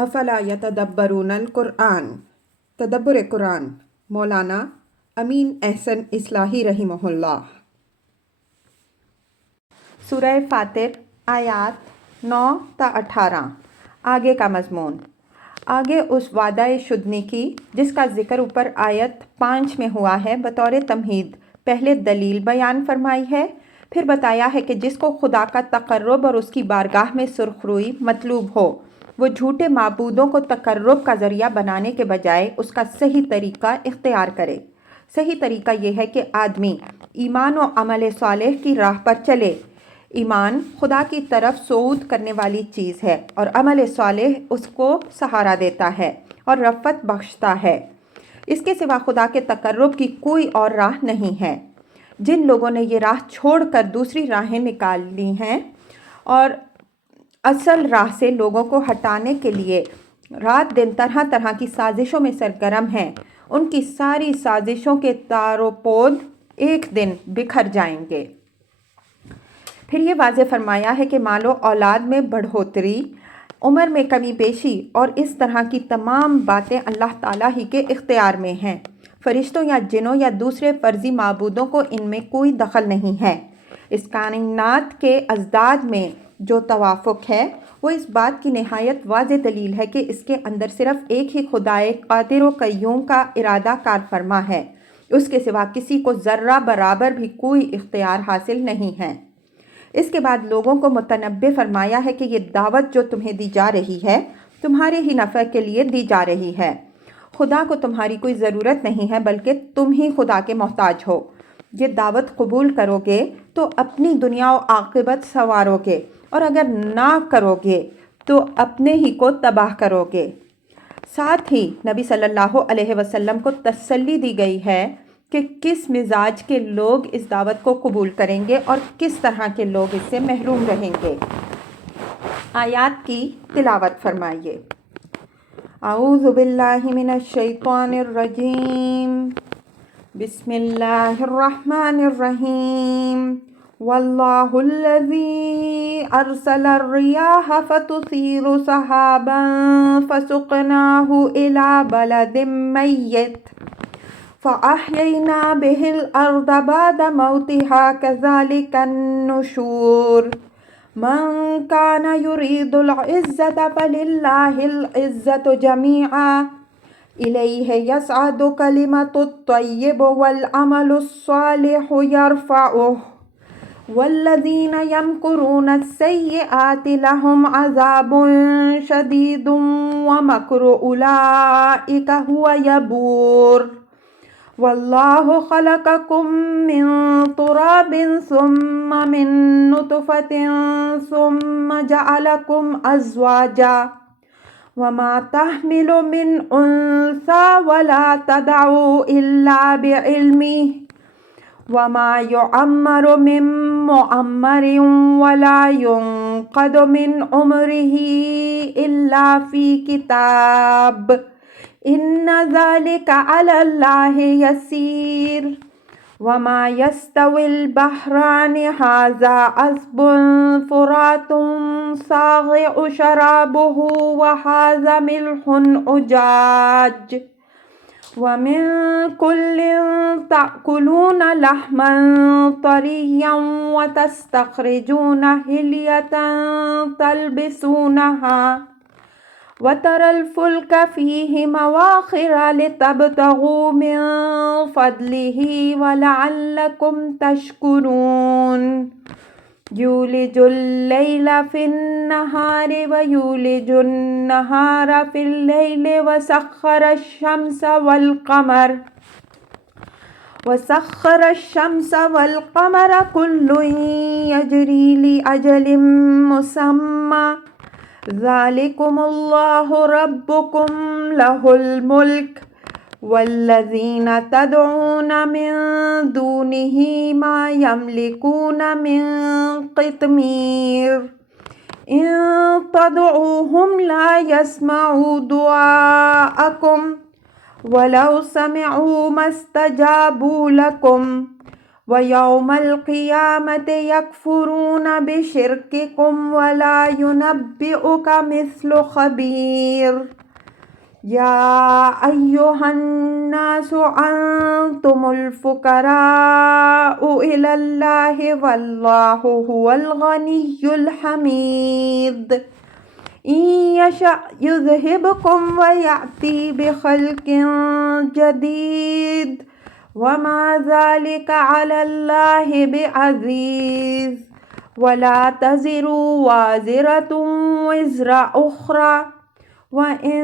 افلا یتدبرون القرآن، تدبر قرآن، مولانا امین احسن اصلاحی رحمہ اللہ۔ سورہ فاطر آیات 9 تا 18۔ آگے کا مضمون، آگے اس وعدہ شدنی کی جس کا ذکر اوپر آیت 5 میں ہوا ہے بطور تمہید پہلے دلیل بیان فرمائی ہے، پھر بتایا ہے کہ جس کو خدا کا تقرب اور اس کی بارگاہ میں سرخروئی مطلوب ہو، وہ جھوٹے معبودوں کو تقرب کا ذریعہ بنانے کے بجائے اس کا صحیح طریقہ اختیار کرے۔ صحیح طریقہ یہ ہے کہ آدمی ایمان و عمل صالح کی راہ پر چلے۔ ایمان خدا کی طرف صعود کرنے والی چیز ہے اور عمل صالح اس کو سہارا دیتا ہے اور رفعت بخشتا ہے۔ اس کے سوا خدا کے تقرب کی کوئی اور راہ نہیں ہے۔ جن لوگوں نے یہ راہ چھوڑ کر دوسری راہیں نکال لی ہیں اور اصل راہ سے لوگوں کو ہٹانے کے لیے رات دن طرح طرح کی سازشوں میں سرگرم ہیں، ان کی ساری سازشوں کے تار و پود ایک دن بکھر جائیں گے۔ پھر یہ واضح فرمایا ہے کہ مال و اولاد میں بڑھوتری، عمر میں کمی بیشی اور اس طرح کی تمام باتیں اللہ تعالیٰ ہی کے اختیار میں ہیں۔ فرشتوں یا جنوں یا دوسرے فرضی معبودوں کو ان میں کوئی دخل نہیں ہے۔ اس کائنات کے ازداد میں جو توافق ہے وہ اس بات کی نہایت واضح دلیل ہے کہ اس کے اندر صرف ایک ہی خدائے قادر و قیوم کا ارادہ کار فرما ہے، اس کے سوا کسی کو ذرہ برابر بھی کوئی اختیار حاصل نہیں ہے۔ اس کے بعد لوگوں کو متنبہ فرمایا ہے کہ یہ دعوت جو تمہیں دی جا رہی ہے تمہارے ہی نفع کے لیے دی جا رہی ہے۔ خدا کو تمہاری کوئی ضرورت نہیں ہے بلکہ تم ہی خدا کے محتاج ہو۔ یہ دعوت قبول کرو گے تو اپنی دنیا و عاقبت سنوارو گے، اور اگر نہ کرو گے تو اپنے ہی کو تباہ کرو گے۔ ساتھ ہی نبی صلی اللہ علیہ وسلم کو تسلی دی گئی ہے کہ کس مزاج کے لوگ اس دعوت کو قبول کریں گے اور کس طرح کے لوگ اس سے محروم رہیں گے۔ آیات کی تلاوت فرمائیے۔ اعوذ باللہ من الشیطان الرجیم، بسم اللہ الرحمن الرحیم۔ واللہ الذی ارسل الریاح فتثیر سحابا فسقناہ الی بلد میت فأحیینا بہ الارض بعد موتها کذلک النشور۔ من کان یرید العزة فللہ العزة جمیعا الیہ یصعد کلمۃ الطیب والعمل الصالح یرفعہ والذین یمکرون السیئات لهم عذاب شدید ومکر اولئک هو یبور۔ واللہ خلقکم من تراب ثم من نطفۃ ثم جعلکم ازواجا وما تحمل من انثی ولا تضع الا بعلمہ وما يعمر من معمر ولا ينقض من عمره إلا في كتاب إن ذلك على الله يسير۔ وما يستوي البحران هذا عذب فرات صاغع شرابه وهذا ملح أجاج ومن كل تأكلون لحما طريا وتستخرجون حلية تلبسونها وترى الفلك فيه مواخر لتبتغوا من فضله ولعلكم تشكرون۔ یولج اللیل فی النہار ویولج النہار فی اللیل وسخر الشمس والقمر کل یجری لأجل مسمی ذالکم اللہ ربکم لہ الملک والذین تدعون من دونہ ما یملکون من قطمیر ان تدعوہم لا یسمعوا دعاءکم ولو سمعوا ما استجابوا لکم وَيَوْمَ الْقِيَامَةِ يَكْفُرُونَ بِشِرْكِكُمْ وَلَا يُنَبِّئُكَ مِثْلُ خَبِيرٍ يَا أَيُّهَا النَّاسُ أَنْتُمُ الْفُقَرَاءُ إِلَى اللَّهِ وَاللَّهُ هُوَ الْغَنِيُّ الْحَمِيدُ إِنْ يَشَأْ يُذْهِبْكُمْ وَيَأْتِي بِخَلْقٍ جَدِيدٍ وَمَا ذَلِكَ عَلَى اللَّهِ بِعَزِيزٍ وَلَا تَزِرُ وَازِرَةٌ وِزْرَ أُخْرَى وَإِن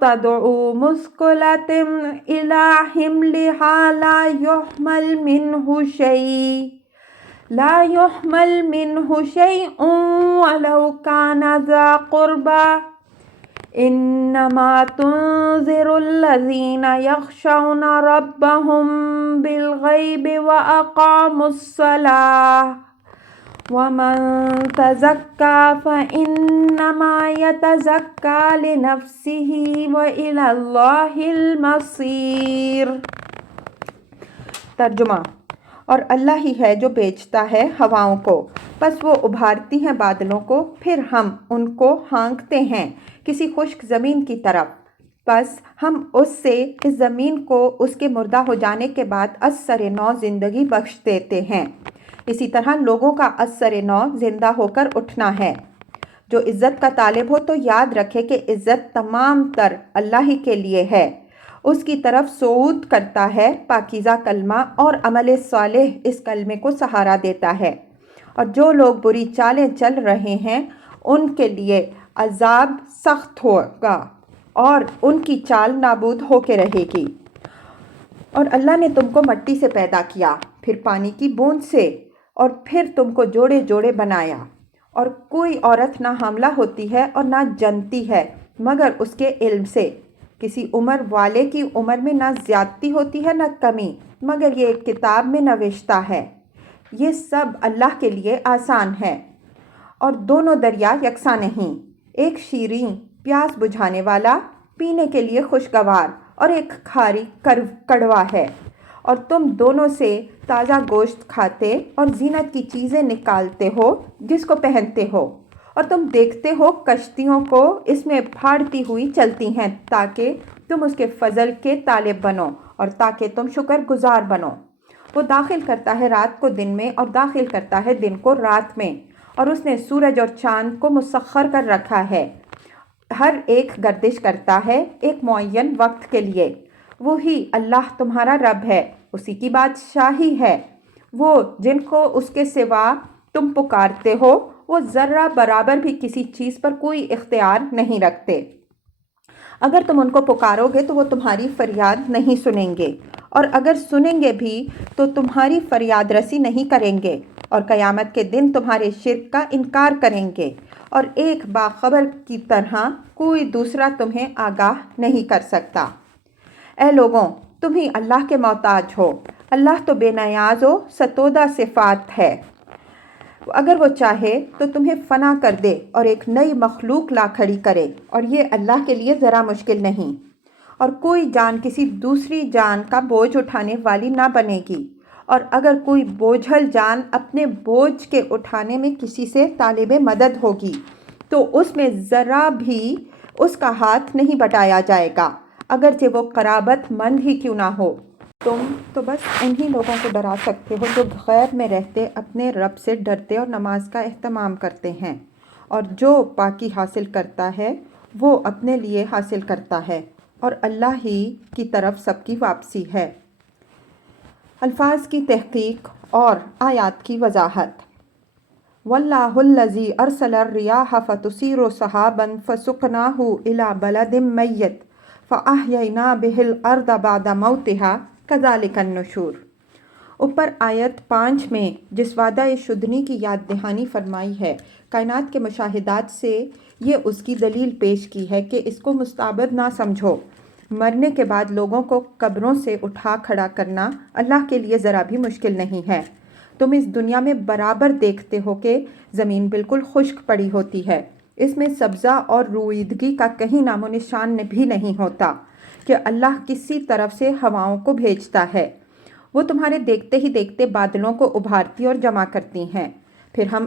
تَدْعُ مُثْقَلَةٍ إِلَى حِمْلِهَا لا يحمل منه شيء ولو كان ذا قربى إنما تنذر الذين يخشون ربهم بالغيب وأقاموا الصلاة ومن تزكى فإنما يتزكى لنفسه وإلى الله المصير۔ ترجمہ: اور اللہ ہی ہے جو بیچتا ہے ہواؤں کو، پس وہ ابھارتی ہیں بادلوں کو، پھر ہم ان کو ہانکتے ہیں کسی خشک زمین کی طرف، پس ہم اس سے اس زمین کو اس کے مردہ ہو جانے کے بعد از سر نو زندگی بخش دیتے ہیں۔ اسی طرح لوگوں کا از سر نو زندہ ہو کر اٹھنا ہے۔ جو عزت کا طالب ہو تو یاد رکھے کہ عزت تمام تر اللہ ہی کے لیے ہے۔ اس کی طرف صعود کرتا ہے پاکیزہ کلمہ اور عمل صالح اس کلمے کو سہارا دیتا ہے، اور جو لوگ بری چالیں چل رہے ہیں ان کے لیے عذاب سخت ہوگا اور ان کی چال نابود ہو کے رہے گی۔ اور اللہ نے تم کو مٹی سے پیدا کیا، پھر پانی کی بوند سے، اور پھر تم کو جوڑے جوڑے بنایا، اور کوئی عورت نہ حاملہ ہوتی ہے اور نہ جنتی ہے مگر اس کے علم سے۔ کسی عمر والے کی عمر میں نہ زیادتی ہوتی ہے نہ کمی، مگر یہ ایک کتاب میں نوشتہ ہے۔ یہ سب اللہ کے لیے آسان ہے۔ اور دونوں دریا یکساں نہیں، ایک شیریں پیاس بجھانے والا، پینے کے لیے خوشگوار، اور ایک کھاری کڑوا ہے۔ اور تم دونوں سے تازہ گوشت کھاتے اور زینت کی چیزیں نکالتے ہو جس کو پہنتے ہو، اور تم دیکھتے ہو کشتیوں کو اس میں پھاڑتی ہوئی چلتی ہیں تاکہ تم اس کے فضل کے طالب بنو اور تاکہ تم شکر گزار بنو۔ وہ داخل کرتا ہے رات کو دن میں اور داخل کرتا ہے دن کو رات میں، اور اس نے سورج اور چاند کو مسخر کر رکھا ہے، ہر ایک گردش کرتا ہے ایک معین وقت کے لیے۔ وہی اللہ تمہارا رب ہے، اسی کی بادشاہی ہے۔ وہ جن کو اس کے سوا تم پکارتے ہو وہ ذرہ برابر بھی کسی چیز پر کوئی اختیار نہیں رکھتے۔ اگر تم ان کو پکارو گے تو وہ تمہاری فریاد نہیں سنیں گے، اور اگر سنیں گے بھی تو تمہاری فریاد رسی نہیں کریں گے، اور قیامت کے دن تمہارے شرک کا انکار کریں گے، اور ایک باخبر کی طرح کوئی دوسرا تمہیں آگاہ نہیں کر سکتا۔ اے لوگوں، تم ہی اللہ کے محتاج ہو، اللہ تو بے نیاز و ستودہ صفات ہے۔ اگر وہ چاہے تو تمہیں فنا کر دے اور ایک نئی مخلوق لا کھڑی کرے، اور یہ اللہ کے لیے ذرا مشکل نہیں۔ اور کوئی جان کسی دوسری جان کا بوجھ اٹھانے والی نہ بنے گی، اور اگر کوئی بوجھل جان اپنے بوجھ کے اٹھانے میں کسی سے طالب مدد ہوگی تو اس میں ذرا بھی اس کا ہاتھ نہیں بٹایا جائے گا، اگرچہ وہ قرابت مند ہی کیوں نہ ہو۔ تم تو بس انہی لوگوں کو ڈرا سکتے ہو جو غیب میں رہتے اپنے رب سے ڈرتے اور نماز کا اہتمام کرتے ہیں، اور جو پاکی حاصل کرتا ہے وہ اپنے لیے حاصل کرتا ہے، اور اللہ ہی کی طرف سب کی واپسی ہے۔ الفاظ کی تحقیق اور آیات کی وضاحت۔ وَاللَّهُ الَّذِي أَرْسَلَ الرِّيَاحَ فَتُثِيرُ سَحَابًا فَسُقْنَاهُ إِلَى بَلَدٍ مَّيِّتٍ فَأَحْيَيْنَا بِهِ الْأَرْضَ بَعْدَ مَوْتِهَا كَذَلِكَ النُّشُورُ۔ اوپر آیت 5 میں جس وعدہ شدنی کی یاد دہانی فرمائی ہے، کائنات کے مشاہدات سے یہ اس کی دلیل پیش کی ہے کہ اس کو مستعبد نہ سمجھو۔ مرنے کے بعد لوگوں کو قبروں سے اٹھا کھڑا کرنا اللہ کے لیے ذرا بھی مشکل نہیں ہے۔ تم اس دنیا میں برابر دیکھتے ہو کہ زمین بالکل خشک پڑی ہوتی ہے، اس میں سبزہ اور رویدگی کا کہیں نام و نشان بھی نہیں ہوتا کہ اللہ کسی طرف سے ہواؤں کو بھیجتا ہے۔ وہ تمہارے دیکھتے ہی دیکھتے بادلوں کو ابھارتی اور جمع کرتی ہیں، پھر ہم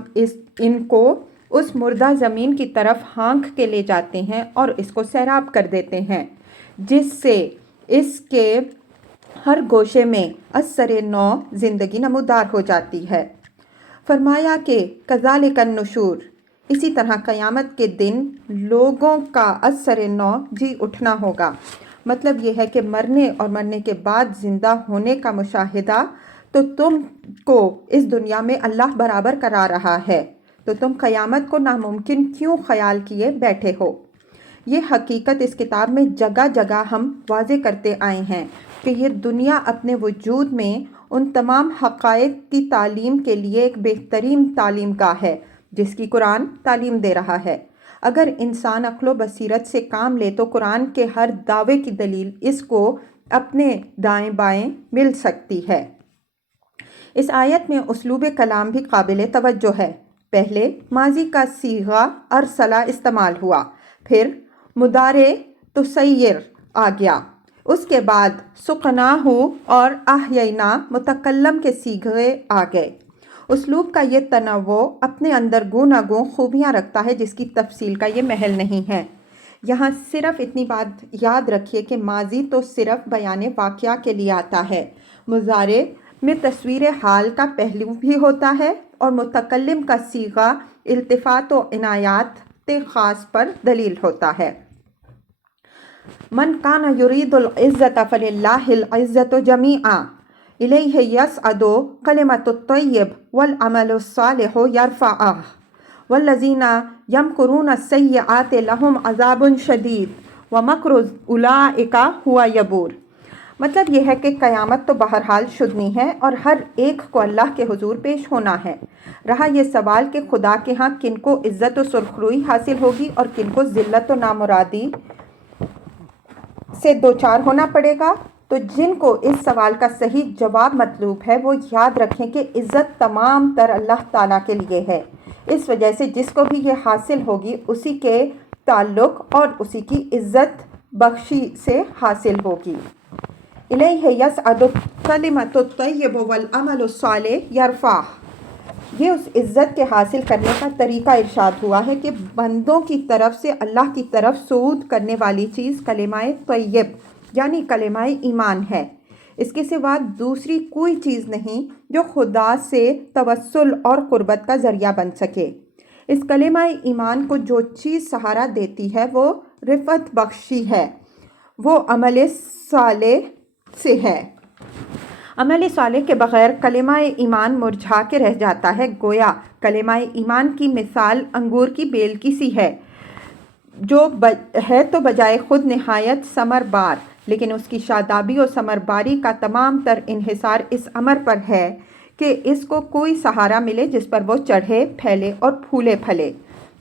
ان کو اس مردہ زمین کی طرف ہانک کے لے جاتے ہیں اور اس کو سیراب کر دیتے ہیں، جس سے اس کے ہر گوشے میں اثر نو زندگی نمودار ہو جاتی ہے۔ فرمایا کہ کذالک النشور، اسی طرح قیامت کے دن لوگوں کا اثر نو جی اٹھنا ہوگا۔ مطلب یہ ہے کہ مرنے اور مرنے کے بعد زندہ ہونے کا مشاہدہ تو تم کو اس دنیا میں اللہ برابر کرا رہا ہے، تو تم قیامت کو ناممکن کیوں خیال کیے بیٹھے ہو؟ یہ حقیقت اس کتاب میں جگہ جگہ ہم واضح کرتے آئے ہیں کہ یہ دنیا اپنے وجود میں ان تمام حقائق کی تعلیم کے لیے ایک بہترین تعلیم گاہ ہے جس کی قرآن تعلیم دے رہا ہے۔ اگر انسان عقل و بصیرت سے کام لے تو قرآن کے ہر دعوے کی دلیل اس کو اپنے دائیں بائیں مل سکتی ہے۔ اس آیت میں اسلوب کلام بھی قابل توجہ ہے۔ پہلے ماضی کا صیغہ ارسلہ استعمال ہوا، پھر مضارع تسیر آ گیا، اس کے بعد سقناہ اور احیینا متکلم کے صیغے آ گئے۔ اسلوب کا یہ تنوع اپنے اندر گوناگوں خوبیاں رکھتا ہے جس کی تفصیل کا یہ محل نہیں ہے۔ یہاں صرف اتنی بات یاد رکھیے کہ ماضی تو صرف بیان واقعہ کے لیے آتا ہے، مضارع میں تصویر حال کا پہلو بھی ہوتا ہے اور متکلم کا صیغہ التفات و عنایات خاص پر دلیل ہوتا ہے۔ من کان یرید العزت فللہ العزت جمیعا الیہ یصعد کلمۃ الطیب والعمل الصالح یرفعہ والذین یمکرون السیئات لہم عذاب شدید ومکر اولئک ھو یبور۔ مطلب یہ ہے کہ قیامت تو بہرحال شدنی ہے اور ہر ایک کو اللہ کے حضور پیش ہونا ہے۔ رہا یہ سوال کہ خدا کے ہاں کن کو عزت و سرخروئی حاصل ہوگی اور کن کو ذلت و نامرادی سے دوچار ہونا پڑے گا، تو جن کو اس سوال کا صحیح جواب مطلوب ہے وہ یاد رکھیں کہ عزت تمام تر اللہ تعالیٰ کے لیے ہے۔ اس وجہ سے جس کو بھی یہ حاصل ہوگی اسی کے تعلق اور اسی کی عزت بخشی سے حاصل ہوگی۔ الیہ یصعد کلمۃ الطیب والعمل الصالح یرفعہ، یہ اس عزت کے حاصل کرنے کا طریقہ ارشاد ہوا ہے کہ بندوں کی طرف سے اللہ کی طرف صعود کرنے والی چیز کلمہ طیب یعنی کلمہ ایمان ہے۔ اس کے سوا دوسری کوئی چیز نہیں جو خدا سے توسل اور قربت کا ذریعہ بن سکے۔ اس کلمہ ایمان کو جو چیز سہارا دیتی ہے وہ رفعت بخشی ہے، وہ عمل صالح سے ہے۔ عمل صالح کے بغیر کلمہ ایمان مرجھا کے رہ جاتا ہے، گویا کلمہ ایمان کی مثال انگور کی بیل کی سی ہے جو ہے تو بجائے خود نہایت ثمر بار، لیکن اس کی شادابی و ثمر باری کا تمام تر انحصار اس امر پر ہے کہ اس کو کوئی سہارا ملے جس پر وہ چڑھے، پھیلے اور پھولے پھلے۔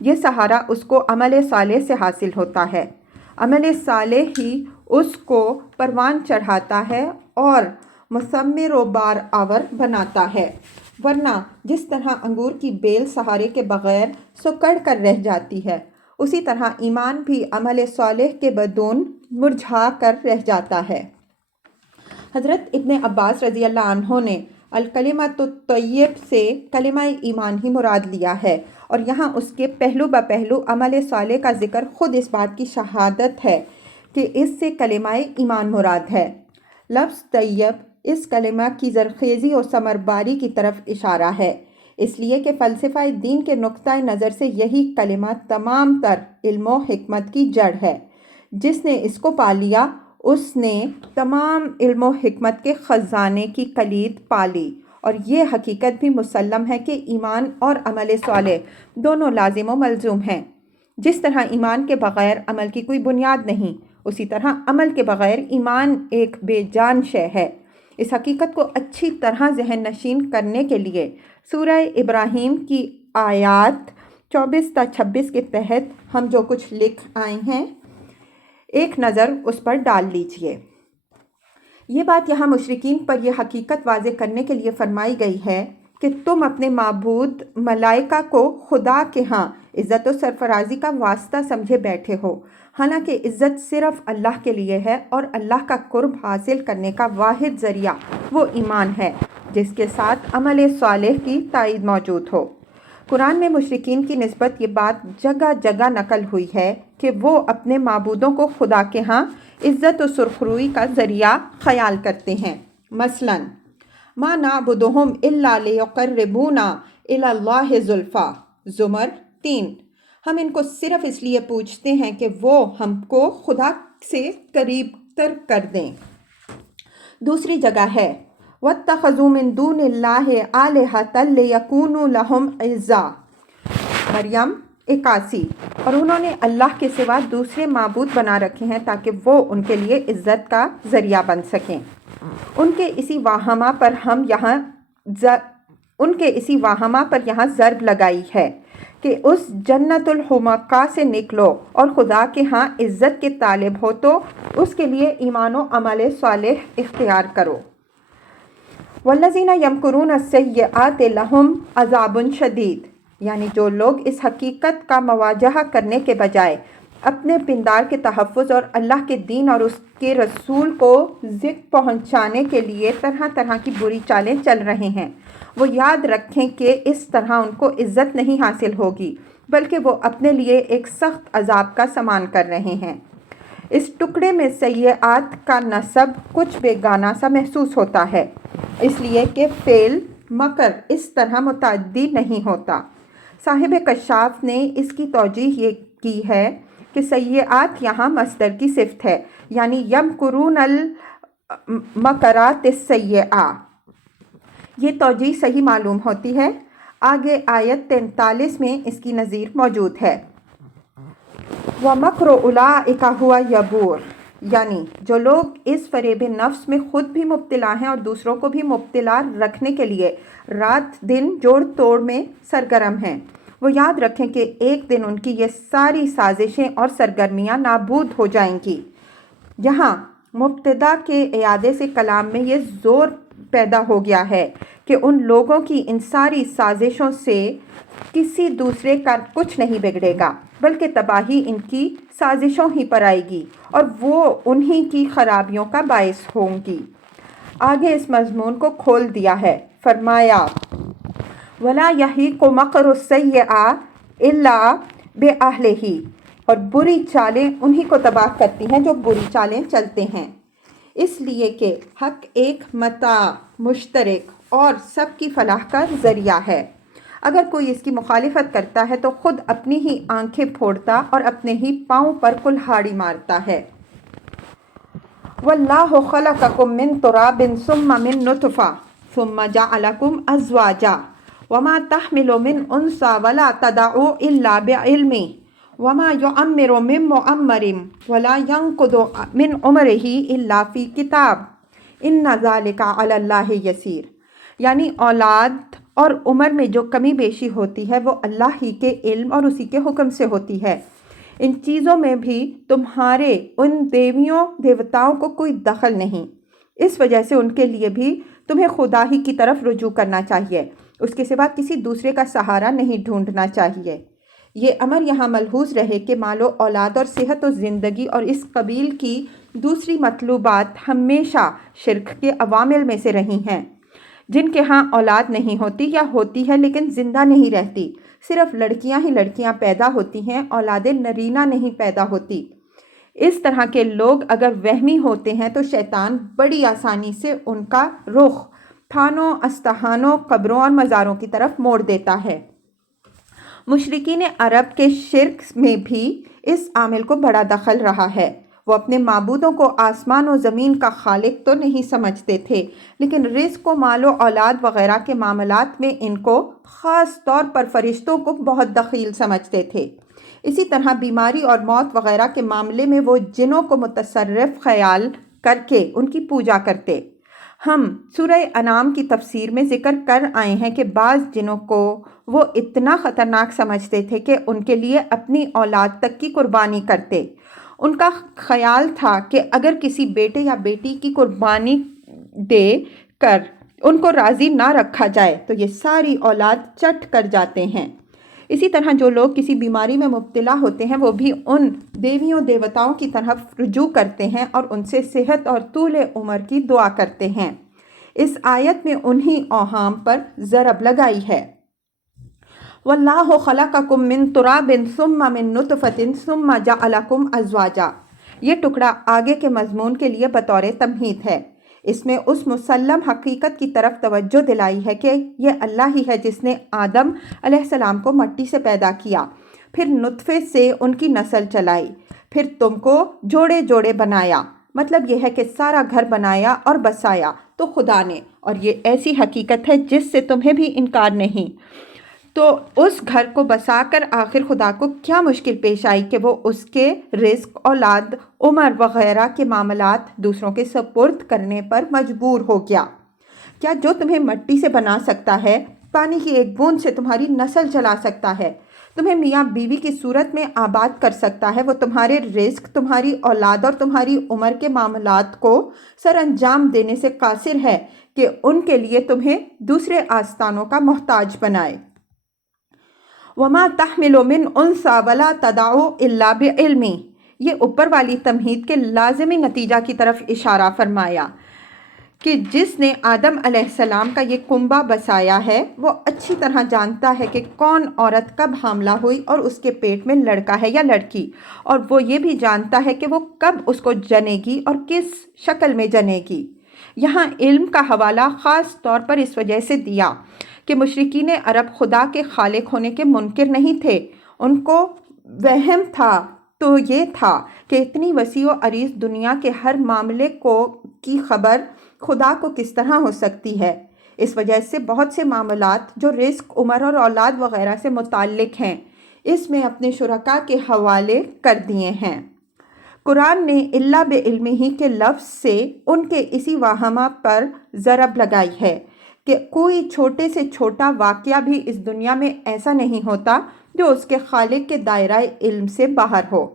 یہ سہارا اس کو عمل صالح سے حاصل ہوتا ہے۔ عمل صالح ہی اس کو پروان چڑھاتا ہے اور مثمر و بار آور بناتا ہے، ورنہ جس طرح انگور کی بیل سہارے کے بغیر سکڑ کر رہ جاتی ہے، اسی طرح ایمان بھی عمل صالح کے بدون مرجھا کر رہ جاتا ہے۔ حضرت ابن عباس رضی اللہ عنہ نے الکلمۃ الطیب سے کلمہ ایمان ہی مراد لیا ہے، اور یہاں اس کے پہلو بپہلو عمل صالح کا ذکر خود اس بات کی شہادت ہے کہ اس سے کلمہ ایمان مراد ہے۔ لفظ طیب اس کلمہ کی زرخیزی اور ثمرباری کی طرف اشارہ ہے، اس لیے کہ فلسفہ دین کے نقطہ نظر سے یہی کلمہ تمام تر علم و حکمت کی جڑ ہے۔ جس نے اس کو پا لیا اس نے تمام علم و حکمت کے خزانے کی کلید پا لی، اور یہ حقیقت بھی مسلم ہے کہ ایمان اور عمل صالح دونوں لازم و ملزوم ہیں۔ جس طرح ایمان کے بغیر عمل کی کوئی بنیاد نہیں، اسی طرح عمل کے بغیر ایمان ایک بے جان شے ہے۔ اس حقیقت کو اچھی طرح ذہن نشین کرنے کے لیے سورہ ابراہیم کی آیات 24 تا 26 کے تحت ہم جو کچھ لکھ آئے ہیں ایک نظر اس پر ڈال لیجئے۔ یہ بات یہاں مشرکین پر یہ حقیقت واضح کرنے کے لیے فرمائی گئی ہے کہ تم اپنے معبود ملائکہ کو خدا کے ہاں عزت و سرفرازی کا واسطہ سمجھے بیٹھے ہو، حالانکہ عزت صرف اللہ کے لیے ہے اور اللہ کا قرب حاصل کرنے کا واحد ذریعہ وہ ایمان ہے جس کے ساتھ عمل صالح کی تائید موجود ہو۔ قرآن میں مشرکین کی نسبت یہ بات جگہ جگہ نقل ہوئی ہے کہ وہ اپنے معبودوں کو خدا کے ہاں عزت و سرخروئی کا ذریعہ خیال کرتے ہیں۔ مثلاً ما نعبدہم الا لیقربونا الی اللہ زلفیٰ، زمر 3۔ ہم ان کو صرف اس لیے پوجتے ہیں کہ وہ ہم کو خدا سے قریب تر کر دیں۔ دوسری جگہ ہے وَاتَّخَذُوا مِن دُونِ اللَّهِ آلِهَةً لِيَكُونُوا لَهُمْ عِزًّا، مریم 81۔ اور انہوں نے اللہ کے سوا دوسرے معبود بنا رکھے ہیں تاکہ وہ ان کے لیے عزت کا ذریعہ بن سکیں۔ ان کے اسی واہمہ پر یہاں ضرب لگائی ہے کہ اس جنت الحمقہ سے نکلو اور خدا کے ہاں عزت کے طالب ہو تو اس کے لیے ایمان و عمل صالح اختیار کرو۔ والذین یمکرون السیئات لہم عذاب شدید، یعنی جو لوگ اس حقیقت کا مواجہہ کرنے کے بجائے اپنے پندار کے تحفظ اور اللہ کے دین اور اس کے رسول کو ذکر پہنچانے کے لیے طرح طرح کی بری چالیں چل رہے ہیں، وہ یاد رکھیں کہ اس طرح ان کو عزت نہیں حاصل ہوگی بلکہ وہ اپنے لیے ایک سخت عذاب کا سامان کر رہے ہیں۔ اس ٹکڑے میں سیئات کا نسب کچھ بیگانہ سا محسوس ہوتا ہے، اس لیے کہ فعل مکر اس طرح متعدی نہیں ہوتا۔ صاحب کشاف نے اس کی توجیہ یہ کی ہے کہ سیئات یہاں مصدر کی صفت ہے، یعنی یمکرون المکرات السیئہ۔ یہ توجیہ صحیح معلوم ہوتی ہے۔ آگے آیت 43 میں اس کی نظیر موجود ہے۔ وَمَكْرُ أُولَٰئِكَ هُوَ يَبُورُ، یعنی جو لوگ اس فریب نفس میں خود بھی مبتلا ہیں اور دوسروں کو بھی مبتلا رکھنے کے لیے رات دن جوڑ توڑ میں سرگرم ہیں، وہ یاد رکھیں کہ ایک دن ان کی یہ ساری سازشیں اور سرگرمیاں نابود ہو جائیں گی۔ یہاں مبتدا کے اعادے سے کلام میں یہ زور پیدا ہو گیا ہے کہ ان لوگوں کی ان ساری سازشوں سے کسی دوسرے کا کچھ نہیں بگڑے گا بلکہ تباہی ان کی سازشوں ہی پر آئے گی اور وہ انہی کی خرابیوں کا باعث ہوں گی۔ آگے اس مضمون کو کھول دیا ہے، فرمایا وَلَا يَحِيقُ مَكْرُ السَّيِّئَةِ إِلَّا بِأَهْلِهِ، اور بری چالیں انہی کو تباہ کرتی ہیں جو بری چالیں چلتے ہیں، اس لیے کہ حق ایک متاع مشترک اور سب کی فلاح کا ذریعہ ہے۔ اگر کوئی اس کی مخالفت کرتا ہے تو خود اپنی ہی آنکھیں پھوڑتا اور اپنے ہی پاؤں پر کلہاڑی مارتا ہے۔ وَاللَّهُ خَلَقَكُم مِّن تُرَابٍ ثُمَّ مِن نُطْفَةٍ ثُمَّ جَعَلَكُمْ أَزْوَاجًا وَمَا تَحْمِلُ مِنْ أُنثَىٰ وَلَا تَضَعُ إِلَّا بِعِلْمِهِ وَمَا يُعَمِّرُ مِن مُّعَمَّرٍ وَلَا يَنقُضُ مِنْ عُمُرِهِ إِلَّا فِي كِتَابٍ إِنَّ ذَلِكَ عَلَى اللَّهِ يَسِيرٌ، یعنی اولاد اور عمر میں جو کمی بیشی ہوتی ہے وہ اللہ ہی کے علم اور اسی کے حکم سے ہوتی ہے۔ ان چیزوں میں بھی تمہارے ان دیویوں دیوتاؤں کو کوئی دخل نہیں، اس وجہ سے ان کے لیے بھی تمہیں خدا ہی کی طرف رجوع کرنا چاہیے، اس کے سوا کسی دوسرے کا سہارا نہیں ڈھونڈنا چاہیے۔ یہ امر یہاں ملحوظ رہے کہ مال و اولاد اور صحت و زندگی اور اس قبیل کی دوسری مطلوبات ہمیشہ شرک کے عوامل میں سے رہی ہیں۔ جن کے ہاں اولاد نہیں ہوتی یا ہوتی ہے لیکن زندہ نہیں رہتی، صرف لڑکیاں ہی لڑکیاں پیدا ہوتی ہیں، اولاد نرینہ نہیں پیدا ہوتی۔ اس طرح کے لوگ اگر وہمی ہوتے ہیں تو شیطان بڑی آسانی سے ان کا رخ تھانوں، استہانوں، قبروں اور مزاروں کی طرف موڑ دیتا ہے۔ مشرکین عرب کے شرک میں بھی اس عامل کو بڑا دخل رہا ہے۔ وہ اپنے معبودوں کو آسمان و زمین کا خالق تو نہیں سمجھتے تھے، لیکن رزق و مال و اولاد وغیرہ کے معاملات میں ان کو، خاص طور پر فرشتوں کو، بہت دخیل سمجھتے تھے۔ اسی طرح بیماری اور موت وغیرہ کے معاملے میں وہ جنوں کو متصرف خیال کر کے ان کی پوجا کرتے۔ ہم سورہ انعام کی تفسیر میں ذکر کر آئے ہیں کہ بعض جنوں کو وہ اتنا خطرناک سمجھتے تھے کہ ان کے لیے اپنی اولاد تک کی قربانی کرتے۔ ان کا خیال تھا کہ اگر کسی بیٹے یا بیٹی کی قربانی دے کر ان کو راضی نہ رکھا جائے تو یہ ساری اولاد چٹ کر جاتے ہیں۔ اسی طرح جو لوگ کسی بیماری میں مبتلا ہوتے ہیں وہ بھی ان دیویوں دیوتاؤں کی طرف رجوع کرتے ہیں اور ان سے صحت اور طول عمر کی دعا کرتے ہیں۔ اس آیت میں انہی اوہام پر ضرب لگائی ہے۔ وَاللَّهُ خَلَقَكُم مِّن تُرَابٍ ثُمَّ مِّن نُطْفَةٍ ثُمَّ جَعَلَكُمْ أَزْوَاجًا۔ یہ ٹکڑا آگے کے مضمون کے لیے بطور تمہید ہے۔ اس میں اس مسلم حقیقت کی طرف توجہ دلائی ہے کہ یہ اللہ ہی ہے جس نے آدم علیہ السلام کو مٹی سے پیدا کیا، پھر نطفے سے ان کی نسل چلائی، پھر تم کو جوڑے جوڑے بنایا۔ مطلب یہ ہے کہ سارا گھر بنایا اور بسایا تو خدا نے، اور یہ ایسی حقیقت ہے جس سے تمہیں بھی انکار نہیں۔ تو اس گھر کو بسا کر آخر خدا کو کیا مشکل پیش آئی کہ وہ اس کے رزق، اولاد، عمر وغیرہ کے معاملات دوسروں کے سپرد کرنے پر مجبور ہو گیا؟ کیا جو تمہیں مٹی سے بنا سکتا ہے، پانی کی ایک بوند سے تمہاری نسل چلا سکتا ہے، تمہیں میاں بیوی کی صورت میں آباد کر سکتا ہے، وہ تمہارے رزق، تمہاری اولاد اور تمہاری عمر کے معاملات کو سر انجام دینے سے قاصر ہے کہ ان کے لیے تمہیں دوسرے آستانوں کا محتاج بنائے۔ وَمَا تَحْمِلُ مِنْ أُنثَىٰ وَلَا تَضَعُ إِلَّا بِعِلْمِهِ۔ یہ اوپر والی تمہید کے لازمی نتیجہ کی طرف اشارہ فرمایا کہ جس نے آدم علیہ السلام کا یہ کنبہ بسایا ہے وہ اچھی طرح جانتا ہے کہ کون عورت کب حاملہ ہوئی اور اس کے پیٹ میں لڑکا ہے یا لڑکی، اور وہ یہ بھی جانتا ہے کہ وہ کب اس کو جنے گی اور کس شکل میں جنے گی۔ یہاں علم کا حوالہ خاص طور پر اس وجہ سے دیا کہ مشرکین عرب خدا کے خالق ہونے کے منکر نہیں تھے۔ ان کو وہم تھا تو یہ تھا کہ اتنی وسیع و عریض دنیا کے ہر معاملے کی خبر خدا کو کس طرح ہو سکتی ہے۔ اس وجہ سے بہت سے معاملات جو رزق، عمر اور اولاد وغیرہ سے متعلق ہیں اس میں اپنے شرکاء کے حوالے کر دیے ہیں۔ قرآن نے الا بعلمہ کے لفظ سے ان کے اسی واہمہ پر ضرب لگائی ہے کہ کوئی چھوٹے سے چھوٹا واقعہ بھی اس دنیا میں ایسا نہیں ہوتا جو اس کے خالق کے دائرہ علم سے باہر ہو۔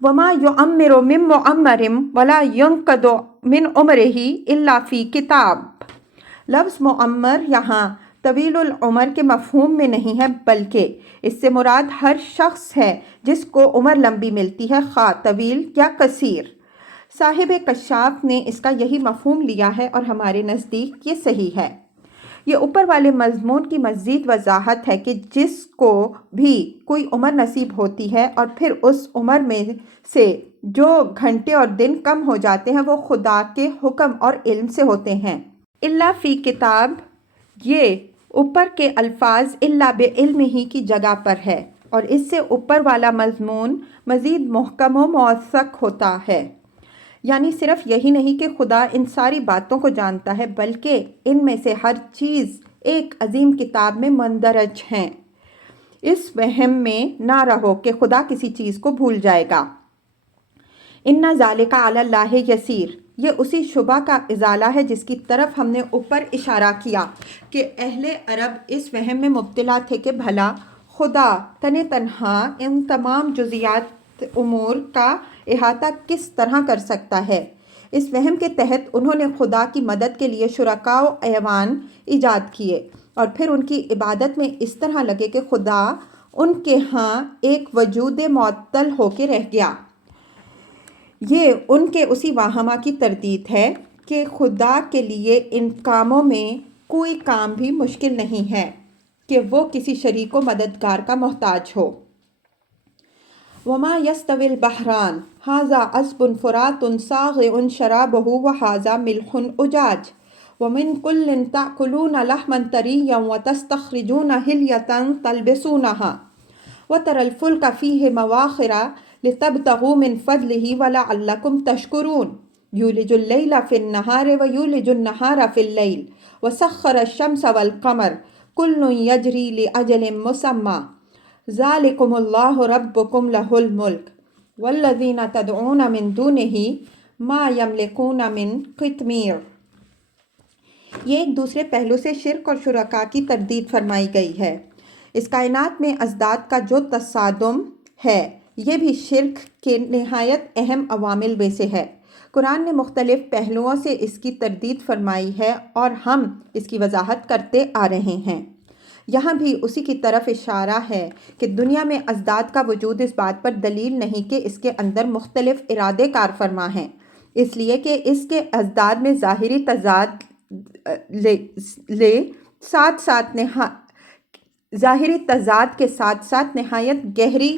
وَمَا يُعَمِّرُ مِن مُعَمَّرٍ وَلَا يُنقَضُ مِنْ عُمْرِهِ إِلَّا فِي کتاب۔ لفظ معمر یہاں طویل العمر کے مفہوم میں نہیں ہے، بلکہ اس سے مراد ہر شخص ہے جس کو عمر لمبی ملتی ہے، خواہ طویل یا قصیر۔ صاحب کشاف نے اس کا یہی مفہوم لیا ہے اور ہمارے نزدیک یہ صحیح ہے۔ یہ اوپر والے مضمون کی مزید وضاحت ہے کہ جس کو بھی کوئی عمر نصیب ہوتی ہے اور پھر اس عمر میں سے جو گھنٹے اور دن کم ہو جاتے ہیں وہ خدا کے حکم اور علم سے ہوتے ہیں۔ الا فی کتاب، یہ اوپر کے الفاظ الا بعلمہ کی جگہ پر ہے اور اس سے اوپر والا مضمون مزید محکم و موثق ہوتا ہے۔ یعنی صرف یہی نہیں کہ خدا ان ساری باتوں کو جانتا ہے بلکہ ان میں سے ہر چیز ایک عظیم کتاب میں مندرج ہیں۔ اس وہم میں نہ رہو کہ خدا کسی چیز کو بھول جائے گا۔ ان ذالک علی اللہ یسیر، یہ اسی شبہ کا ازالہ ہے جس کی طرف ہم نے اوپر اشارہ کیا کہ اہل عرب اس وہم میں مبتلا تھے کہ بھلا خدا تنہا ان تمام جزیات امور کا احاطہ کس طرح کر سکتا ہے۔ اس وہم کے تحت انہوں نے خدا کی مدد کے لیے شرکاء و اعوان ایجاد کیے اور پھر ان کی عبادت میں اس طرح لگے کہ خدا ان کے ہاں ایک وجود معطل ہو کے رہ گیا۔ یہ ان کے اسی واہمہ کی تردید ہے کہ خدا کے لیے ان کاموں میں کوئی کام بھی مشکل نہیں ہے کہ وہ کسی شریک و مددگار کا محتاج ہو۔ وَمَا يَسْتَوِي الْبَحْرَانِ هَٰذَا عَذْبٌ فُرَاتٌ سَاغِعٌ شَرَابُهُ وَهَٰذَا مِلْحٌ أُجَاجٌ وَمِن كُلٍّ تَأْكُلُونَ لَحْمًا طَرِيًّا وَتَسْتَخْرِجُونَ حِلْيَةً تَلْبِسُونَهَا وَتَرَى الْفُلْكَ فِيهِ مَوَاخِرَ لِتَبْتَغُوا مِن فَضْلِهِ وَلَعَلَّكُمْ تَشْكُرُونَ يُولِجُ اللَّيْلَ فِي النَّهَارِ وَيُولِجُ النَّهَارَ فِي اللَّيْلِ وَسَخَّرَ الشَّمْسَ وَالْقَمَرَ كُلٌّ يَجْرِي لِأَجَلٍ مُّسَمًّى ذَلِكُمُ اللَّهُ رَبُّكُمْ لَهُ الْمُلْكُ وَالَّذِينَ تَدْعُونَ مِن دُونِهِ مَا يَمْلِكُونَ مِن قِطْمِيرٍ۔ یہ ایک دوسرے پہلو سے شرک اور شرکاء کی تردید فرمائی گئی ہے۔ اس کائنات میں ازداد کا جو تصادم ہے یہ بھی شرک کے نہایت اہم عوامل میں سے ہے۔ قرآن نے مختلف پہلوؤں سے اس کی تردید فرمائی ہے اور ہم اس کی وضاحت کرتے آ رہے ہیں۔ یہاں بھی اسی کی طرف اشارہ ہے کہ دنیا میں ازداد کا وجود اس بات پر دلیل نہیں کہ اس کے اندر مختلف ارادے کار فرما ہیں، اس لیے کہ اس کے ازداد میں ظاہری تضاد کے ساتھ ساتھ نہایت گہری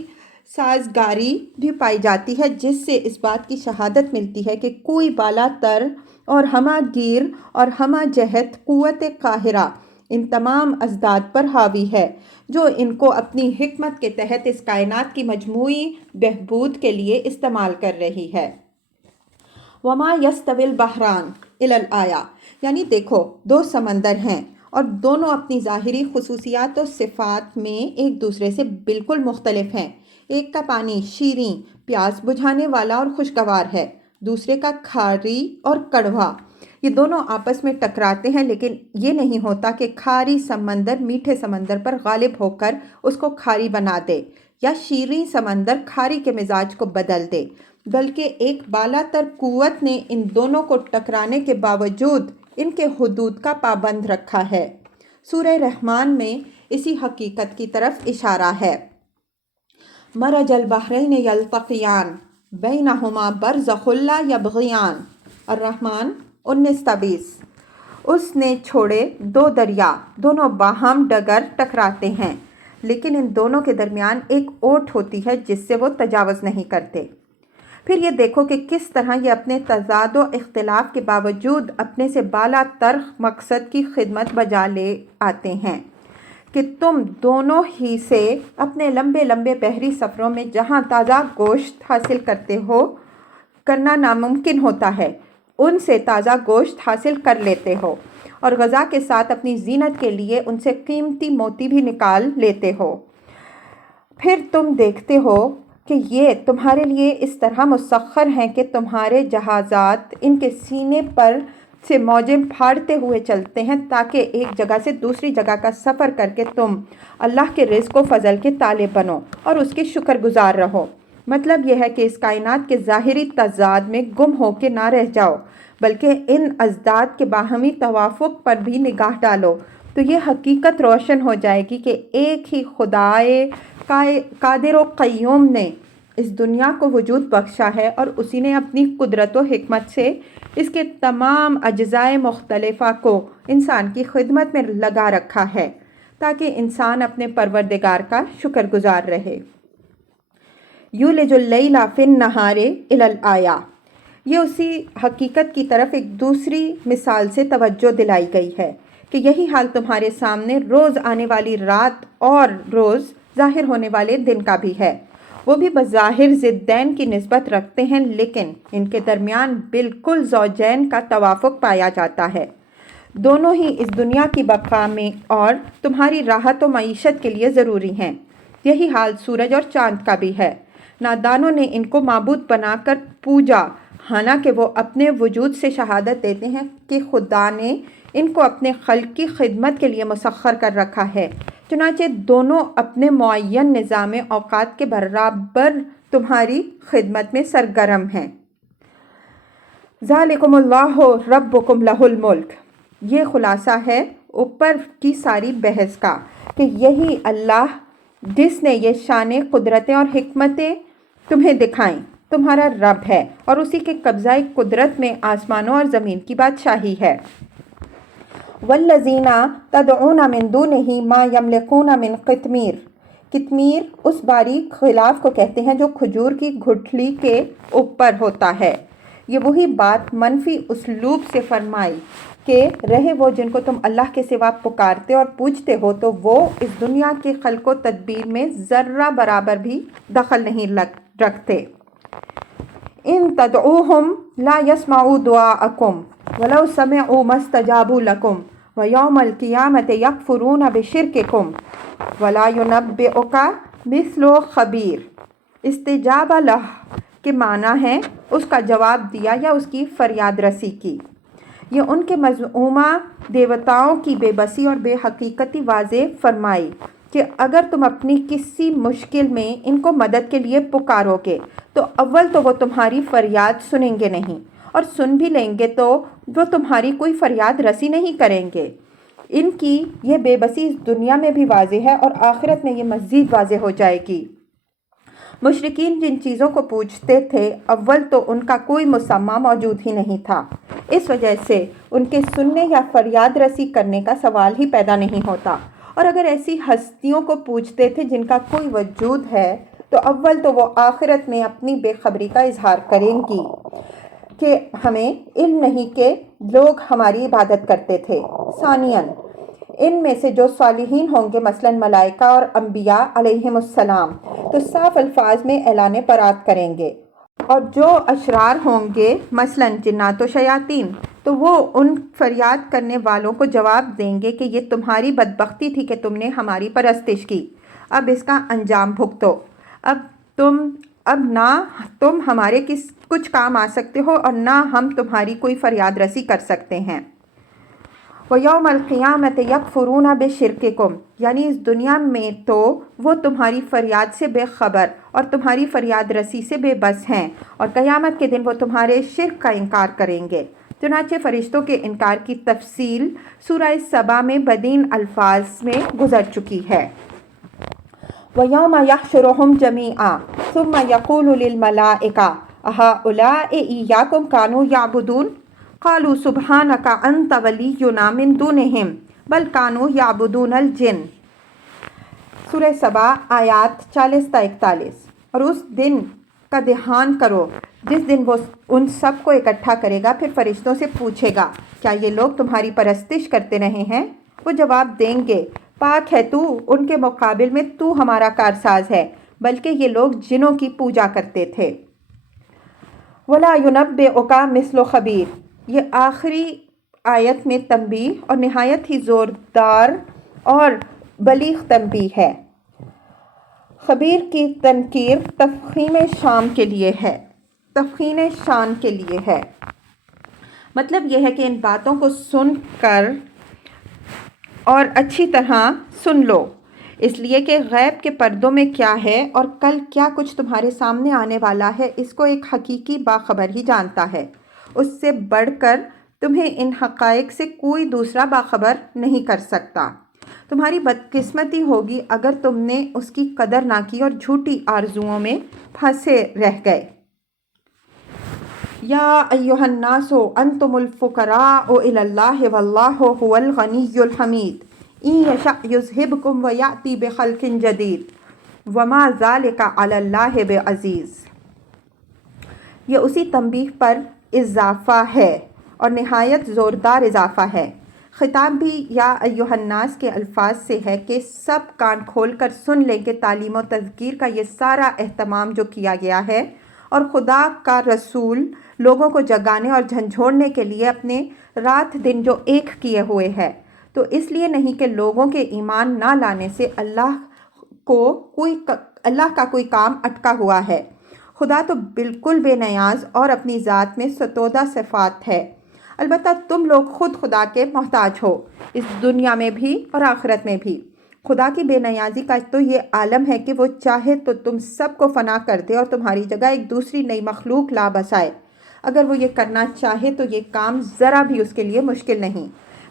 سازگاری بھی پائی جاتی ہے، جس سے اس بات کی شہادت ملتی ہے کہ کوئی بالا تر اور ہمہ گیر اور ہمہ جہت قوت قاہرہ ان تمام ازداد پر حاوی ہے، جو ان کو اپنی حکمت کے تحت اس کائنات کی مجموعی بہبود کے لیے استعمال کر رہی ہے۔ وما یستوی البحران الی الآیہ، یعنی دیکھو دو سمندر ہیں اور دونوں اپنی ظاہری خصوصیات و صفات میں ایک دوسرے سے بالکل مختلف ہیں۔ ایک کا پانی شیریں، پیاس بجھانے والا اور خوشگوار ہے، دوسرے کا کھاری اور کڑوا۔ یہ دونوں آپس میں ٹکراتے ہیں، لیکن یہ نہیں ہوتا کہ کھاری سمندر میٹھے سمندر پر غالب ہو کر اس کو کھاری بنا دے یا شیریں سمندر کھاری کے مزاج کو بدل دے، بلکہ ایک بالا تر قوت نے ان دونوں کو ٹکرانے کے باوجود ان کے حدود کا پابند رکھا ہے۔ سورہ رحمان میں اسی حقیقت کی طرف اشارہ ہے۔ مرج البحرین یلتقیان بینہما برزخ لا یبغیان، الرحمن 19-20۔ اس نے چھوڑے دو دریا، دونوں باہم ڈگر ٹکراتے ہیں، لیکن ان دونوں کے درمیان ایک اوٹ ہوتی ہے جس سے وہ تجاوز نہیں کرتے۔ پھر یہ دیکھو کہ کس طرح یہ اپنے تضاد و اختلاف کے باوجود اپنے سے بالا تر مقصد کی خدمت بجا لے آتے ہیں کہ تم دونوں ہی سے اپنے لمبے لمبے بحری سفروں میں جہاں تازہ گوشت حاصل کرنا ناممکن ہوتا ہے، ان سے تازہ گوشت حاصل کر لیتے ہو، اور غذا کے ساتھ اپنی زینت کے لیے ان سے قیمتی موتی بھی نکال لیتے ہو۔ پھر تم دیکھتے ہو کہ یہ تمہارے لیے اس طرح مسخر ہیں کہ تمہارے جہازات ان کے سینے پر سے موجیں پھاڑتے ہوئے چلتے ہیں تاکہ ایک جگہ سے دوسری جگہ کا سفر کر کے تم اللہ کے رزق و فضل کے طالب بنو اور اس کے شکر گزار رہو۔ مطلب یہ ہے کہ اس کائنات کے ظاہری تضاد میں گم ہو کے نہ رہ جاؤ، بلکہ ان ازداد کے باہمی توافق پر بھی نگاہ ڈالو، تو یہ حقیقت روشن ہو جائے گی کہ ایک ہی خدائے قادر و قیوم نے اس دنیا کو وجود بخشا ہے، اور اسی نے اپنی قدرت و حکمت سے اس کے تمام اجزائے مختلفہ کو انسان کی خدمت میں لگا رکھا ہے تاکہ انسان اپنے پروردگار کا شکر گزار رہے۔ یولج اللیل فی النہار الی الآیہ، یہ اسی حقیقت کی طرف ایک دوسری مثال سے توجہ دلائی گئی ہے کہ یہی حال تمہارے سامنے روز آنے والی رات اور روز ظاہر ہونے والے دن کا بھی ہے۔ وہ بھی بظاہر ضدین کی نسبت رکھتے ہیں، لیکن ان کے درمیان بالکل زوجین کا توافق پایا جاتا ہے۔ دونوں ہی اس دنیا کی بقا میں اور تمہاری راحت و معیشت کے لیے ضروری ہیں۔ یہی حال سورج اور چاند کا بھی ہے۔ نادانوں نے ان کو معبود بنا کر پوجا، حالانکہ وہ اپنے وجود سے شہادت دیتے ہیں کہ خدا نے ان کو اپنے خلق کی خدمت کے لیے مسخر کر رکھا ہے، چنانچہ دونوں اپنے معین نظام اوقات کے برابر تمہاری خدمت میں سرگرم ہیں۔ ذالکم اللہ ربکم لہ الملک، یہ خلاصہ ہے اوپر کی ساری بحث کا کہ یہی اللہ جس نے یہ شان قدرتیں اور حکمتیں تمہیں دکھائیں تمہارا رب ہے، اور اسی کے قبضہ قدرت میں آسمانوں اور زمین کی بادشاہی ہے۔ والذین تدعون من دونہ ما یملکون من قطمیر، قطمیر اس باریک غلاف کو کہتے ہیں جو کھجور کی گٹھلی کے اوپر ہوتا ہے۔ یہ وہی بات منفی اسلوب سے فرمائی کہ رہے وہ جن کو تم اللہ کے سوا پکارتے اور پوجتے ہو تو وہ اس دنیا کی خلق و تدبیر میں ذرہ برابر بھی دخل نہیں رکھتے۔ ان تدعوہم لا یسمعوا دعاءکم ولو سمعوا ما استجابوا لکم ویوم القیامۃ یکفرون بشرککم ولا ینبئک مثل خبیر۔ استجابہ لہ کے معنی ہے اس کا جواب دیا یا اس کی فریاد رسی کی۔ یہ ان کے مزعومہ دیوتاؤں کی بے بسی اور بے حقیقتی واضح فرمائی کہ اگر تم اپنی کسی مشکل میں ان کو مدد کے لیے پکارو گے تو اول تو وہ تمہاری فریاد سنیں گے نہیں، اور سن بھی لیں گے تو وہ تمہاری کوئی فریاد رسی نہیں کریں گے۔ ان کی یہ بے بسی اس دنیا میں بھی واضح ہے اور آخرت میں یہ مزید واضح ہو جائے گی۔ مشرکین جن چیزوں کو پوجتے تھے اول تو ان کا کوئی مسمى موجود ہی نہیں تھا، اس وجہ سے ان کے سننے یا فریاد رسی کرنے کا سوال ہی پیدا نہیں ہوتا، اور اگر ایسی ہستیوں کو پوجتے تھے جن کا کوئی وجود ہے تو اول تو وہ آخرت میں اپنی بے خبری کا اظہار کریں گی کہ ہمیں علم نہیں کہ لوگ ہماری عبادت کرتے تھے۔ ثانیاً ان میں سے جو صالحین ہوں گے مثلاً ملائکہ اور انبیاء علیہم السلام تو صاف الفاظ میں اعلان برات کریں گے، اور جو اشرار ہوں گے مثلاً جنات و شیاطین تو وہ ان فریاد کرنے والوں کو جواب دیں گے کہ یہ تمہاری بدبختی تھی کہ تم نے ہماری پرستش کی، اب اس کا انجام بھگتو، اب نہ تم ہمارے کچھ کام آ سکتے ہو اور نہ ہم تمہاری کوئی فریاد رسی کر سکتے ہیں۔ وَيَوْمَ الْقِيَامَةِ يَكْفُرُونَ بِشِرْكِكُمْ، یعنی اس دنیا میں تو وہ تمہاری فریاد سے بے خبر اور تمہاری فریاد رسی سے بے بس ہیں، اور قیامت کے دن وہ تمہارے شرک کا انکار کریں گے۔ چنانچہ فرشتوں کے انکار کی تفصیل سورہ سبا میں بدین الفاظ میں گزر چکی ہے۔ وَيَوْمَ يَحْشُرُهُمْ جَمِيعًا ثُمَّ يَقُولُ لِلْمَلَائِكَةِ أَهَؤُلَاءِ إِيَّاكُمْ كَانُوا يَعْبُدُونَ قَالُوا سُبْحَانَكَ أَنْتَ وَلِيُّنَا مِن دُونِهِمْ بَلْ كَانُوا يَعْبُدُونَ الْجِنَّ۔ سورہ سبا آیات 40 تا 41۔ اور اس دن کا دھیان کرو جس دن وہ ان سب کو اکٹھا کرے گا، پھر فرشتوں سے پوچھے گا کیا یہ لوگ تمہاری پرستش کرتے رہے ہیں؟ وہ جواب دیں گے پاک ہے تو، ان کے مقابل میں تو ہمارا کارساز ہے، بلکہ یہ لوگ جنوں کی پوجا کرتے تھے۔ وَلَا يُنَبِّئُكَ مِثْلُ خَبِيرٍ، یہ آخری آیت میں تنبیہ اور نہایت ہی زوردار اور بلیغ تنبیہ ہے۔ خبیر کی تنکیر تفخیم شان کے لیے ہے، مطلب یہ ہے کہ ان باتوں کو سن کر اور اچھی طرح سن لو، اس لیے کہ غیب کے پردوں میں کیا ہے اور کل کیا کچھ تمہارے سامنے آنے والا ہے اس کو ایک حقیقی باخبر ہی جانتا ہے، اس سے بڑھ کر تمہیں ان حقائق سے کوئی دوسرا باخبر نہیں کر سکتا۔ تمہاری بدقسمتی ہوگی اگر تم نے اس کی قدر نہ کی اور جھوٹی آرزوؤں میں پھنسے رہ گئے۔ یا ایھا الناس انتم الفقراء الی اللہ واللہ ھو الغنی الحمید ان یشأ یذھبکم ویأتی بخلق جدید وما ذلک علی اللہ بعزیز۔ یہ اسی تنبیہ پر اضافہ ہے اور نہایت زوردار اضافہ ہے۔ خطاب بھی یا ایھا الناس کے الفاظ سے ہے کہ سب کان کھول کر سن لیں کہ تعلیم و تذکیر کا یہ سارا اہتمام جو کیا گیا ہے اور خدا کا رسول لوگوں کو جگانے اور جھنجھوڑنے کے لیے اپنے رات دن جو ایک کیے ہوئے ہے، تو اس لیے نہیں کہ لوگوں کے ایمان نہ لانے سے اللہ کا کوئی کام اٹکا ہوا ہے۔ خدا تو بالکل بے نیاز اور اپنی ذات میں ستودہ صفات ہے، البتہ تم لوگ خود خدا کے محتاج ہو، اس دنیا میں بھی اور آخرت میں بھی۔ خدا کی بے نیازی کا تو یہ عالم ہے کہ وہ چاہے تو تم سب کو فنا کر دے اور تمہاری جگہ ایک دوسری نئی مخلوق لا بسائے، اگر وہ یہ کرنا چاہے تو یہ کام ذرا بھی اس کے لیے مشکل نہیں۔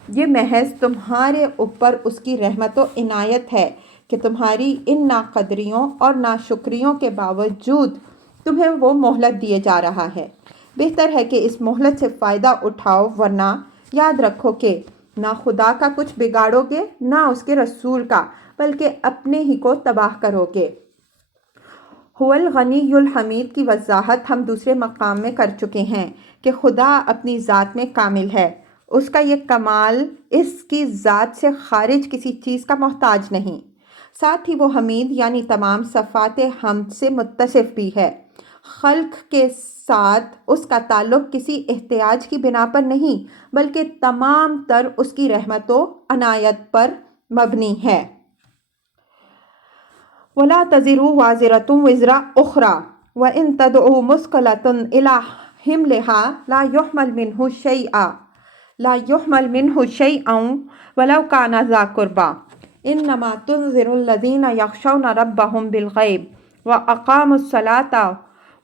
یہ محض تمہارے اوپر اس کی رحمت و عنایت ہے کہ تمہاری ان ناقدریوں اور ناشکریوں کے باوجود تمہیں وہ مہلت دیے جا رہا ہے۔ بہتر ہے کہ اس مہلت سے فائدہ اٹھاؤ، ورنہ یاد رکھو کہ نہ خدا کا کچھ بگاڑو گے نہ اس کے رسول کا، بلکہ اپنے ہی کو تباہ کرو گے۔ هو الغنی الحمید کی وضاحت ہم دوسرے مقام میں کر چکے ہیں کہ خدا اپنی ذات میں کامل ہے، اس کا یہ کمال اس کی ذات سے خارج کسی چیز کا محتاج نہیں، ساتھ ہی وہ حمید یعنی تمام صفات حمد سے متصف بھی ہے۔ خلق کے ساتھ اس کا تعلق کسی احتیاج کی بنا پر نہیں بلکہ تمام تر اس کی رحمت و عنایت پر مبنی ہے۔ وَلَا تَزِرُ وَازِرَةٌ وِزْرَ أُخْرَىٰ وَإِن تَدْعُ مُثْقَلَةٌ إِلَىٰ حِمْلِهَا لَا يُحْمَلْ مِنْهُ شَيْءٌ وَلَوْ كَانَ ذَا قُرْبَىٰ إِنَّمَا تُنذِرُ الَّذِينَ يَخْشَوْنَ رَبَّهُم بِالْغَيْبِ وَأَقَامُوا الصَّلَاةَ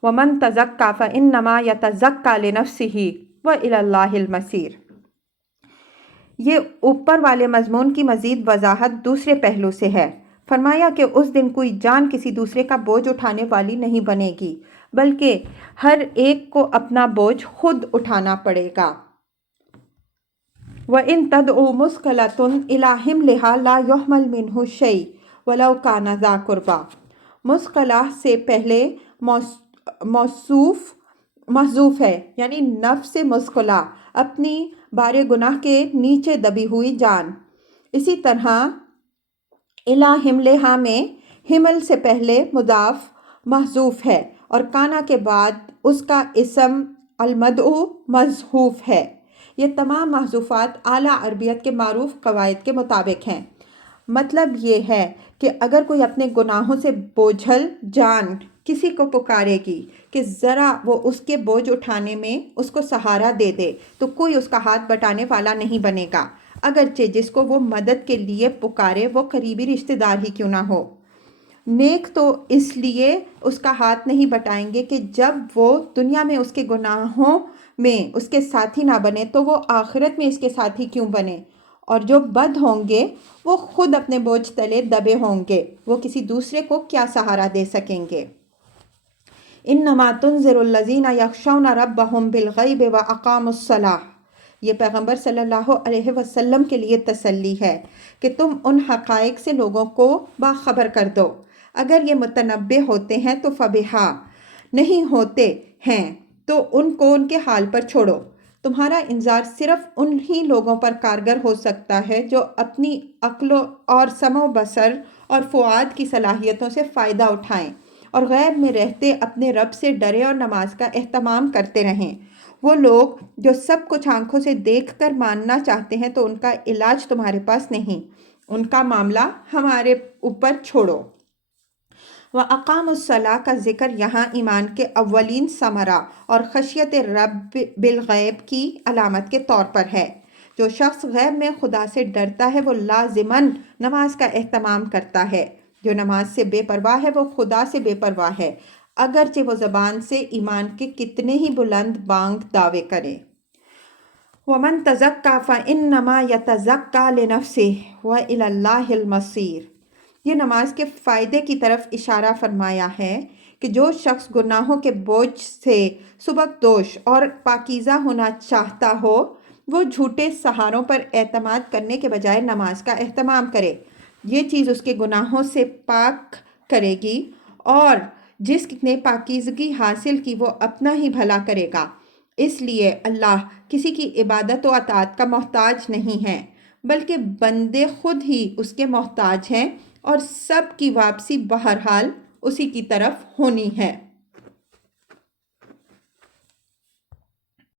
وَمَن تَزَكَّىٰ فَإِنَّمَا يَتَزَكَّىٰ لِنَفْسِهِ وَإِلَى اللَّهِ الْمَصِيرُ۔ یہ اوپر والے مضمون کی مزید وضاحت دوسرے پہلو سے ہے۔ فرمایا کہ اس دن کوئی جان کسی دوسرے کا بوجھ اٹھانے والی نہیں بنے گی، بلکہ ہر ایک کو اپنا بوجھ خود اٹھانا پڑے گا۔ وَإِن تَدْعُ مُثْقَلَةٌ إِلَىٰ حِمْلِهَا لَا يُحْمَلْ مِنْهُ شَيْءٌ وَلَوْ كَانَ ذَا قُرْبَىٰ۔ مُثْقَلَةٌ سے پہلے محذوف ہے، یعنی نفس مثقلہ، اپنی بار گناہ کے نیچے دبی ہوئی جان۔ اسی طرح اِلیٰ حِمْلِهَا میں حمل سے پہلے مضاف محذوف ہے اور کانا کے بعد اس کا اسم المدعو محذوف ہے۔ یہ تمام محذوفات اعلیٰ عربیت کے معروف قواعد کے مطابق ہیں۔ مطلب یہ ہے کہ اگر کوئی اپنے گناہوں سے بوجھل جان کسی کو پکارے گی کہ ذرا وہ اس کے بوجھ اٹھانے میں اس کو سہارا دے دے تو کوئی اس کا ہاتھ بٹانے والا نہیں بنے گا، اگرچہ جس کو وہ مدد کے لیے پکارے وہ قریبی رشتہ دار ہی کیوں نہ ہو۔ نیک تو اس لیے اس کا ہاتھ نہیں بٹائیں گے کہ جب وہ دنیا میں اس کے گناہوں میں اس کے ساتھی نہ بنے تو وہ آخرت میں اس کے ساتھی کیوں بنے، اور جو بد ہوں گے وہ خود اپنے بوجھ تلے دبے ہوں گے، وہ کسی دوسرے کو کیا سہارا دے سکیں گے۔ انما تنذر الذین یخشون ربهم بالغیب واقاموا الصلاۃ۔ یہ پیغمبر صلی اللہ علیہ وسلم کے لیے تسلی ہے کہ تم ان حقائق سے لوگوں کو باخبر کر دو۔ اگر یہ متنبع ہوتے ہیں تو فبہا، نہیں ہوتے ہیں تو ان کو ان کے حال پر چھوڑو۔ تمہارا انذار صرف انہی لوگوں پر کارگر ہو سکتا ہے جو اپنی عقل اور سمع و بصر اور فؤاد کی صلاحیتوں سے فائدہ اٹھائیں اور غیب میں رہتے اپنے رب سے ڈرے اور نماز کا اہتمام کرتے رہیں۔ وہ لوگ جو سب کچھ آنکھوں سے دیکھ کر ماننا چاہتے ہیں تو ان کا علاج تمہارے پاس نہیں، ان کا معاملہ ہمارے اوپر چھوڑو۔ وَأَقَامُوا الصَّلَاةَ کا ذکر یہاں ایمان کے اولین ثمرہ اور خشیت رب بالغیب کی علامت کے طور پر ہے۔ جو شخص غیب میں خدا سے ڈرتا ہے وہ لازماً نماز کا اہتمام کرتا ہے۔ جو نماز سے بے پرواہ ہے وہ خدا سے بے پرواہ ہے، اگرچہ وہ زبان سے ایمان کے کتنے ہی بلند بانگ دعوے کرے۔ وَمَن تَزَكَّىٰ فَإِنَّمَا يَتَزَكَّىٰ لِنَفْسِهِ وَإِلَى اللَّهِ الْمَصِيرُ۔ یہ نماز کے فائدے کی طرف اشارہ فرمایا ہے کہ جو شخص گناہوں کے بوجھ سے سبکدوش اور پاکیزہ ہونا چاہتا ہو وہ جھوٹے سہاروں پر اعتماد کرنے کے بجائے نماز کا اہتمام کرے۔ یہ چیز اس کے گناہوں سے پاک کرے گی، اور جس نے پاکیزگی حاصل کی وہ اپنا ہی بھلا کرے گا۔ اس لیے اللہ کسی کی عبادت و اطاعت کا محتاج نہیں ہے، بلکہ بندے خود ہی اس کے محتاج ہیں، اور سب کی واپسی بہرحال اسی کی طرف ہونی ہے۔